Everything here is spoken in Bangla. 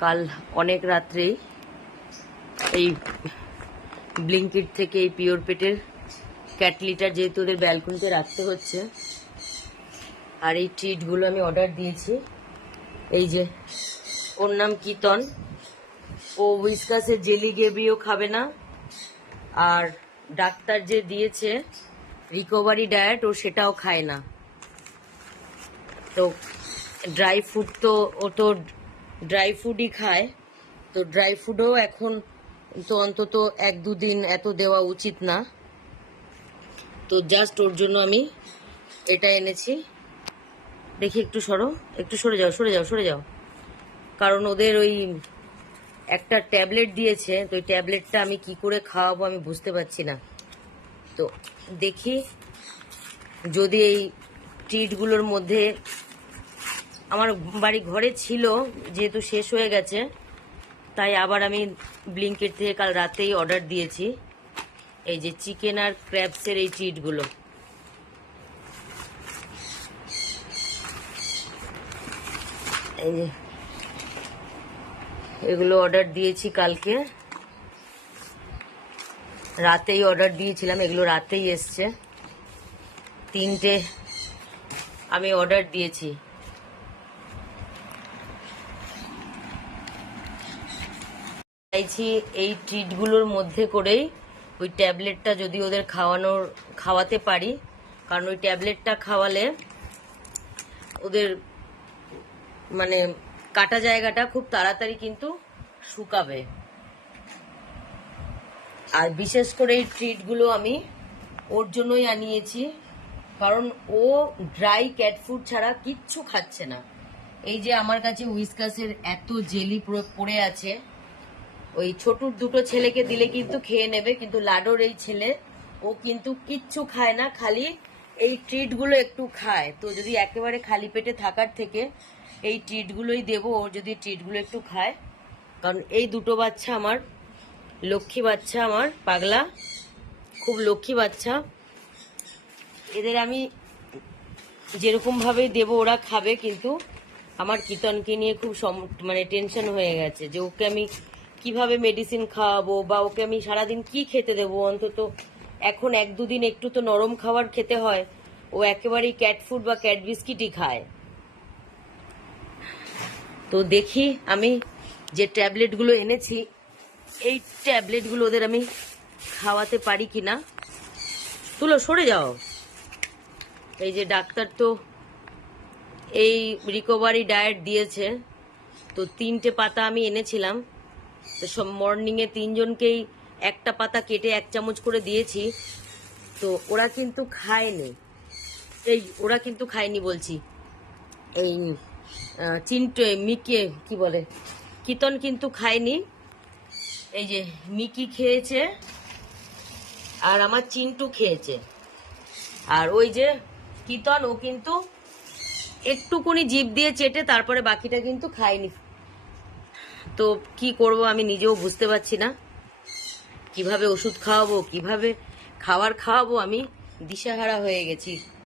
কাল অনেক রাত্রেই এই ব্লিঙ্কিট থেকে এই পিওর পেটের ক্যাটলিটার যেহেতু ওদের ব্যালকনিতে রাখতে হচ্ছে, আর এই ট্রিটগুলো আমি অর্ডার দিয়েছি। এই যে ওর নাম কিতন, ও উইসকাসের জেলি গেবিও খাবে না, আর ডাক্তার যে দিয়েছে রিকভারি ডায়েট ও সেটাও খায় না। তো ড্রাই ফুড তো ও তো ড্রাই ফুডই খায়, তো ড্রাই ফুডও এখন তো অন্তত 1-2 দিন এত দেওয়া উচিত না। তো জাস্ট ওর জন্য আমি এটা এনেছি। দেখি একটু সরে যাও, কারণ ওদের ওই একটা ট্যাবলেট দিয়েছে, তো ওই ট্যাবলেটটা আমি কি করে খাওয়াবো আমি বুঝতে পারছি না। তো দেখি যদি এই ট্রিটগুলোর মধ্যে, আমার বাড়ি ঘরে ছিল যেহেতু শেষ হয়ে গেছে, তাই আবার আমি ব্লিঙ্কিট থেকে কাল রাতেই অর্ডার দিয়েছি এই যে চিকেন আর ক্র্যাবসের এই ট্রিটগুলো। এই যে এগুলো অর্ডার দিয়েছি কালকে রাতেই অর্ডার দিয়েছিলাম, এগুলো রাতেই এসছে। 3টে আমি অর্ডার দিয়েছি। চাইছি এই ট্রিটগুলোর মধ্যে করেই ওই ট্যাবলেটটা যদি ওদের খাওয়াতে পারি, কারণ ওই ট্যাবলেটটা খাওয়ালে ওদের মানে কাটা জায়গাটা খুব তাড়াতাড়ি কিন্তু শুকাবে। আর বিশেষ করে এই ট্রিটগুলো আমি ওর জন্যই আনিয়েছি, কারণ ও ড্রাই ক্যাট ফুড ছাড়া কিচ্ছু খাচ্ছে না। এই যে আমার কাছে উইসকাসের এত জেলি পড়ে আছে, ওই ছোটুর 2টো ছেলেকে দিলে কিন্তু খেয়ে নেবে, কিন্তু লাডোর এই ছেলে ও কিন্তু কিচ্ছু খায় না, খালি এই ট্রিটগুলো একটু খায়। তো যদি একেবারে খালি পেটে থাকার থেকে এই ট্রিটগুলোই দেবো, ওর যদি ট্রিটগুলো একটু খায়। কারণ এই 2টো বাচ্চা আমার লক্ষ্মী বাচ্চা, আমার পাগলা খুব লক্ষ্মী বাচ্চা। এদের আমি যেরকমভাবে দেবো ওরা খাবে, কিন্তু আমার কিতনকে নিয়ে খুব মানে টেনশন হয়ে গেছে যে ওকে আমি কিভাবে মেডিসিন খাওয়াবো, বা ওকে আমি সারাদিন কি খেতে দেবো। অন্তত এখন 1-2 দিন একটু তো নরম খাবার খেতে হয়, ও একেবারেই ক্যাট ফুড বা ক্যাট বিস্কিটই খায়। তো দেখি আমি যে ট্যাবলেটগুলো এনেছি এই ট্যাবলেটগুলো ওদের আমি খাওয়াতে পারি কিনা। তুলো সরে যাও। এই যে ডাক্তার তো এই রিকভারি ডায়েট দিয়েছে, তো 3টে পাতা আমি এনেছিলাম, তো সব মর্নিংয়ে 3জনকেই একটা পাতা কেটে 1 চামচ করে দিয়েছি। তো ওরা কিন্তু খায়নি, ওরা কিন্তু খায়নি বলছি, এই মিকি কি বলে কিতন কিন্তু খায়নি। এই যে মিকি খেয়েছে আর আমার চিন্টু খেয়েছে, আর ওই যে কিতন ও কিন্তু একটুকুনি জিভ দিয়ে চেটে তারপরে বাকিটা কিন্তু খায়নি। তো কি করব আমি নিজেও বুঝতে পারছি না, কিভাবে ওষুধ খাওয়াবো, কিভাবে খাবার খাওয়াবো, আমি দিশাহারা হয়ে গেছি।